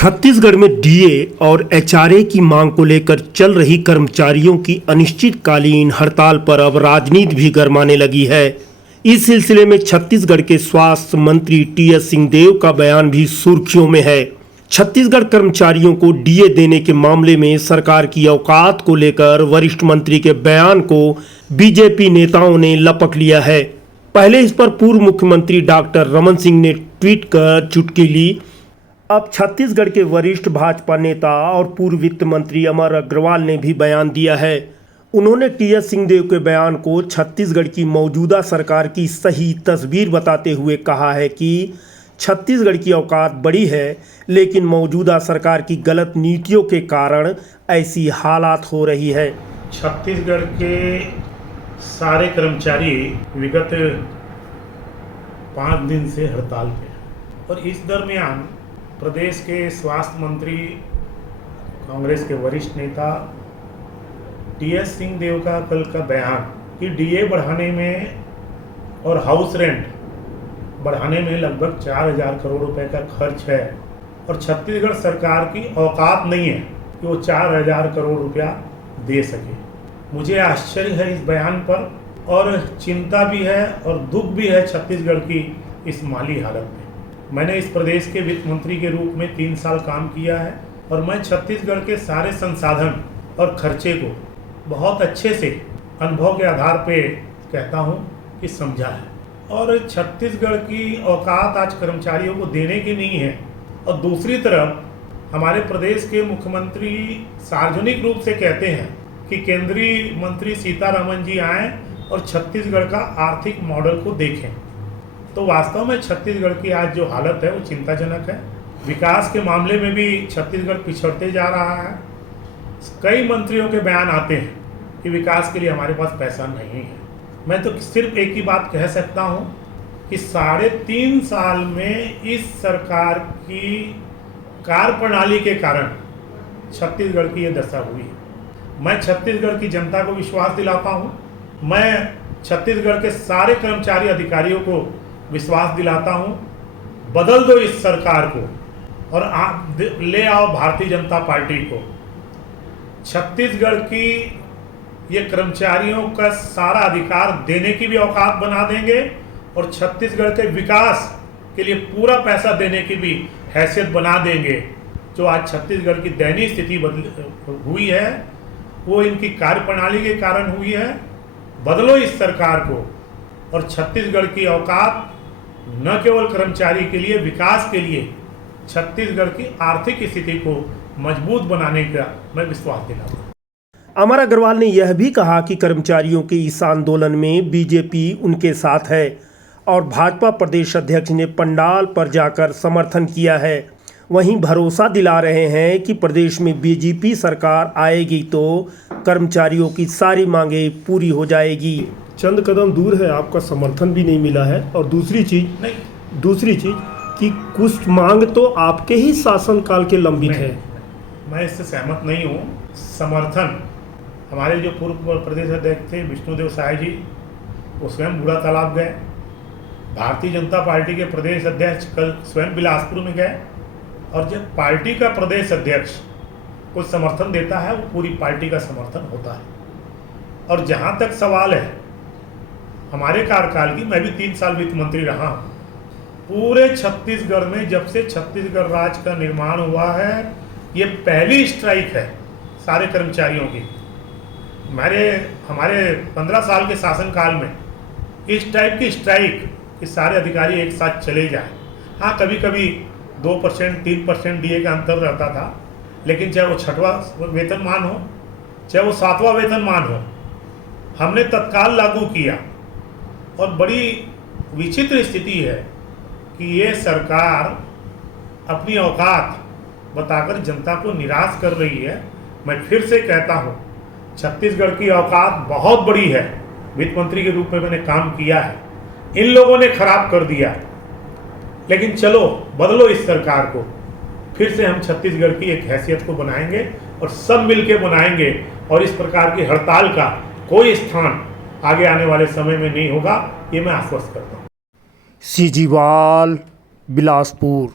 छत्तीसगढ़ में डीए और एचआरए की मांग को लेकर चल रही कर्मचारियों की अनिश्चितकालीन हड़ताल पर अब राजनीति भी गरमाने लगी है। इस सिलसिले में छत्तीसगढ़ के स्वास्थ्य मंत्री टीएस सिंहदेव का बयान भी सुर्खियों में है। छत्तीसगढ़ कर्मचारियों को डीए देने के मामले में सरकार की औकात को लेकर वरिष्ठ मंत्री के बयान को बीजेपी नेताओं ने लपक लिया है। पहले इस पर पूर्व मुख्यमंत्री डॉक्टर रमन सिंह ने ट्वीट कर चुटकी ली। अब छत्तीसगढ़ के वरिष्ठ भाजपा नेता और पूर्व वित्त मंत्री अमर अग्रवाल ने भी बयान दिया है। उन्होंने टीएस सिंहदेव के बयान को छत्तीसगढ़ की मौजूदा सरकार की सही तस्वीर बताते हुए कहा है कि छत्तीसगढ़ की औकात बड़ी है, लेकिन मौजूदा सरकार की गलत नीतियों के कारण ऐसी हालात हो रही है। छत्तीसगढ़ के सारे कर्मचारी विगत 5 दिन से हड़ताल पे हैं और इस दरमियान प्रदेश के स्वास्थ्य मंत्री कांग्रेस के वरिष्ठ नेता टीएस सिंहदेव का कल का बयान कि डीए बढ़ाने में और हाउस रेंट बढ़ाने में लगभग 4,000 करोड़ रुपए का खर्च है और छत्तीसगढ़ सरकार की औकात नहीं है कि वो 4,000 करोड़ रुपया दे सके। मुझे आश्चर्य है इस बयान पर और चिंता भी है और दुख भी है छत्तीसगढ़ की इस माली हालत में। मैंने इस प्रदेश के वित्त मंत्री के रूप में 3 साल काम किया है और मैं छत्तीसगढ़ के सारे संसाधन और खर्चे को बहुत अच्छे से अनुभव के आधार पे कहता हूँ कि समझा है। और छत्तीसगढ़ की औकात आज कर्मचारियों को देने की नहीं है और दूसरी तरफ हमारे प्रदेश के मुख्यमंत्री सार्वजनिक रूप से कहते हैं कि केंद्रीय मंत्री सीतारमन जी आएँ और छत्तीसगढ़ का आर्थिक मॉडल को देखें। तो वास्तव में छत्तीसगढ़ की आज जो हालत है वो चिंताजनक है। विकास के मामले में भी छत्तीसगढ़ पिछड़ते जा रहा है। कई मंत्रियों के बयान आते हैं कि विकास के लिए हमारे पास पैसा नहीं है। मैं तो सिर्फ एक ही बात कह सकता हूँ कि 3.5 साल में इस सरकार की कार्यप्रणाली के कारण छत्तीसगढ़ की ये दशा हुई है। मैं छत्तीसगढ़ की जनता को विश्वास दिलाता हूँ, मैं छत्तीसगढ़ के सारे कर्मचारी अधिकारियों को विश्वास दिलाता हूं, बदल दो इस सरकार को और ले आओ भारतीय जनता पार्टी को। छत्तीसगढ़ की ये कर्मचारियों का सारा अधिकार देने की भी औकात बना देंगे और छत्तीसगढ़ के विकास के लिए पूरा पैसा देने की भी हैसियत बना देंगे। जो आज छत्तीसगढ़ की दयनीय स्थिति हुई है वो इनकी कार्यप्रणाली के कारण हुई है। बदलो इस सरकार को और छत्तीसगढ़ की औकात न केवल कर्मचारी के लिए, विकास के लिए छत्तीसगढ़ की आर्थिक स्थिति को मजबूत बनाने का मैं विश्वास दिलाता हूं। अमर अग्रवाल ने यह भी कहा कि कर्मचारियों के इस आंदोलन में बीजेपी उनके साथ है और भाजपा प्रदेश अध्यक्ष ने पंडाल पर जाकर समर्थन किया है। वहीं भरोसा दिला रहे हैं कि प्रदेश में बीजेपी सरकार आएगी तो कर्मचारियों की सारी मांगें पूरी हो जाएगी। चंद कदम दूर है, आपका समर्थन भी नहीं मिला है और दूसरी चीज़ कि कुछ मांग तो आपके ही शासनकाल के लंबित है। मैं इससे सहमत नहीं हूँ। समर्थन हमारे जो पूर्व प्रदेश अध्यक्ष थे विष्णुदेव साय जी, वो स्वयं बूढ़ा तालाब गए। भारतीय जनता पार्टी के प्रदेश अध्यक्ष कल स्वयं बिलासपुर में गए और जब पार्टी का प्रदेश अध्यक्ष कुछ समर्थन देता है वो पूरी पार्टी का समर्थन होता है। और जहाँ तक सवाल है हमारे कार्यकाल की, मैं भी 3 साल वित्त मंत्री रहा हूँ। पूरे छत्तीसगढ़ में जब से छत्तीसगढ़ राज्य का निर्माण हुआ है ये पहली स्ट्राइक है सारे कर्मचारियों की। हमारे 15 साल के शासनकाल में इस टाइप की स्ट्राइक कि सारे अधिकारी एक साथ चले जाएं। हाँ, कभी कभी 2% 3% डीए का अंतर रहता था, लेकिन चाहे वो 6वां वेतनमान हो चाहे वो 7वां वेतनमान हो, हमने तत्काल लागू किया। और बड़ी विचित्र स्थिति है कि ये सरकार अपनी औकात बताकर जनता को निराश कर रही है। मैं फिर से कहता हूँ छत्तीसगढ़ की औकात बहुत बड़ी है। वित्त मंत्री के रूप में मैंने काम किया है, इन लोगों ने खराब कर दिया। लेकिन चलो बदलो इस सरकार को, फिर से हम छत्तीसगढ़ की एक हैसियत को बनाएंगे और सब मिलके बनाएंगे और इस प्रकार की हड़ताल का कोई स्थान आगे आने वाले समय में नहीं होगा, ये मैं आश्वस्त करता हूँ। सीजीवाल, बिलासपुर।